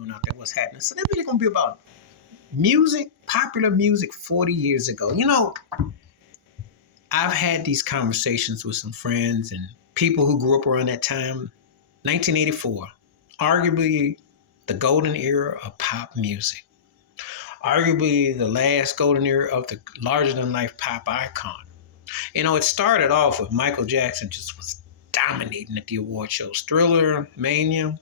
doing out there, what's happening. So they're really going to be about music, popular music 40 years ago. I've had these conversations with some friends and people who grew up around that time. 1984, arguably the golden era of pop music. Arguably the last golden era of the larger-than-life pop icon. It started off with Michael Jackson just was dominating at the award shows. Thriller, Mania.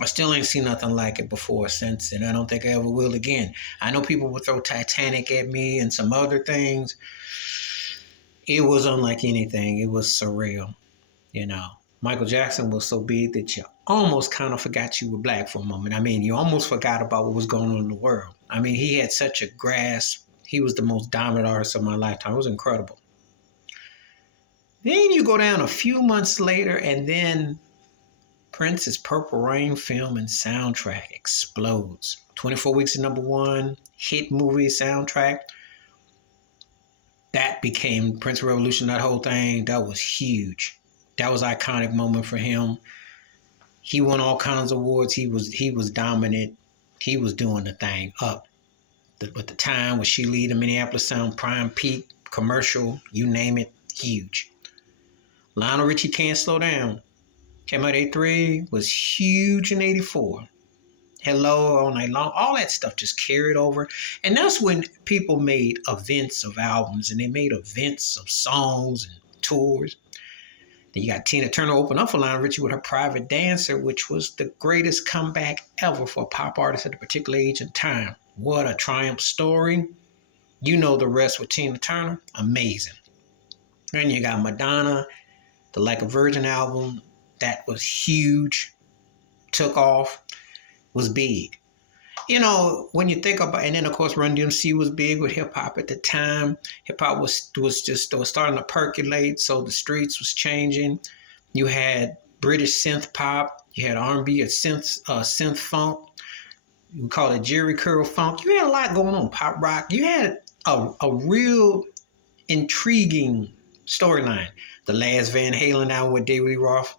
I still ain't seen nothing like it before or since, and I don't think I ever will again. I know people will throw Titanic at me and some other things. It was unlike anything. It was surreal, Michael Jackson was so big that you almost kind of forgot you were black for a moment. I mean, you almost forgot about what was going on in the world. I mean, he had such a grasp. He was the most dominant artist of my lifetime. It was incredible. Then you go down a few months later, and then Prince's Purple Rain film and soundtrack explodes. 24 weeks at #1, hit movie soundtrack. That became Prince Revolution, that whole thing. That was huge. That was an iconic moment for him. He won all kinds of awards. He was dominant. He was doing the thing up. With the time, with She Lead, the Minneapolis Sound, Prime Peak, commercial, you name it, huge. Lionel Richie Can't Slow Down. Came out 83, was huge in 84. Hello, All Night Long, all that stuff just carried over. And that's when people made events of albums and they made events of songs and tours. Then you got Tina Turner open up for Lionel Richie with her Private Dancer, which was the greatest comeback ever for a pop artist at a particular age and time. What a triumph story. You know the rest with Tina Turner. Amazing. And you got Madonna, the Like a Virgin album. That was huge. Took off. Was big. When you think about, and then of course Run DMC was big with hip hop at the time. Hip hop was starting to percolate, so the streets was changing. You had British synth pop, you had R&B, and synth funk. You call it Jerry Curl funk. You had a lot going on. Pop rock. You had a real intriguing storyline. The last Van Halen album with David Lee Roth,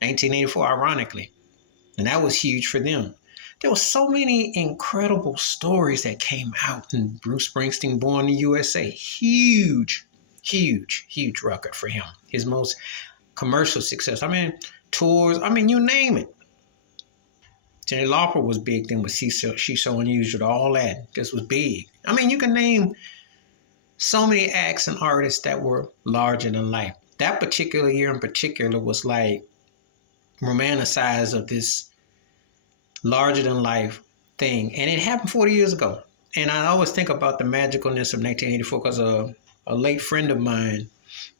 1984, ironically. And that was huge for them. There were so many incredible stories that came out. And Bruce Springsteen, Born in the USA, huge record for him. His most commercial success. I mean, tours, you name it. Cyndi Lauper was big then with She's So Unusual, all that just was big. You can name so many acts and artists that were larger than life. That particular year in particular was like romanticized of this larger than life thing. And it happened 40 years ago. And I always think about the magicalness of 1984 because a late friend of mine,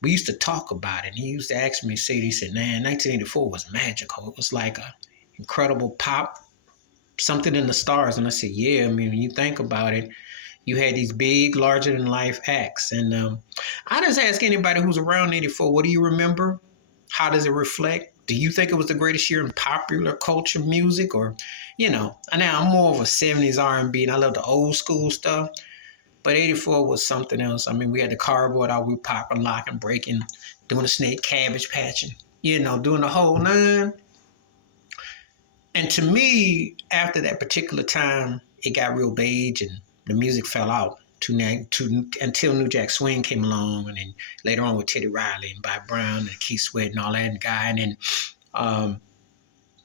we used to talk about it. He used to ask me, he said, man, 1984 was magical. It was like a incredible pop, something in the stars. And I said, yeah, when you think about it, you had these big, larger than life acts. And I just ask anybody who's around 84, what do you remember? How does it reflect? Do you think it was the greatest year in popular culture music? Or, now I'm more of a 70s R&B and I love the old school stuff. But 84 was something else. We had the cardboard out, we popping, locking, breaking, doing the snake cabbage patching, doing the whole nine. And to me, after that particular time, it got real beige and the music fell out until New Jack Swing came along, and then later on with Teddy Riley and Bob Brown and Keith Sweat and all that and guy, and then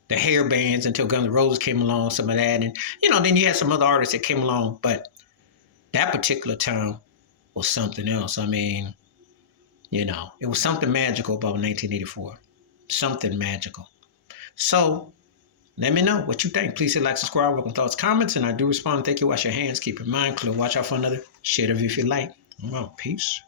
the hair bands until Guns N' Roses came along, some of that, and then you had some other artists that came along, but that particular time was something else. It was something magical about 1984, something magical. So let me know what you think. Please hit like, subscribe, welcome thoughts, comments, and I do respond. Thank you. Wash your hands. Keep your mind clear. Watch out for another shit of if you like. I'm out. Peace.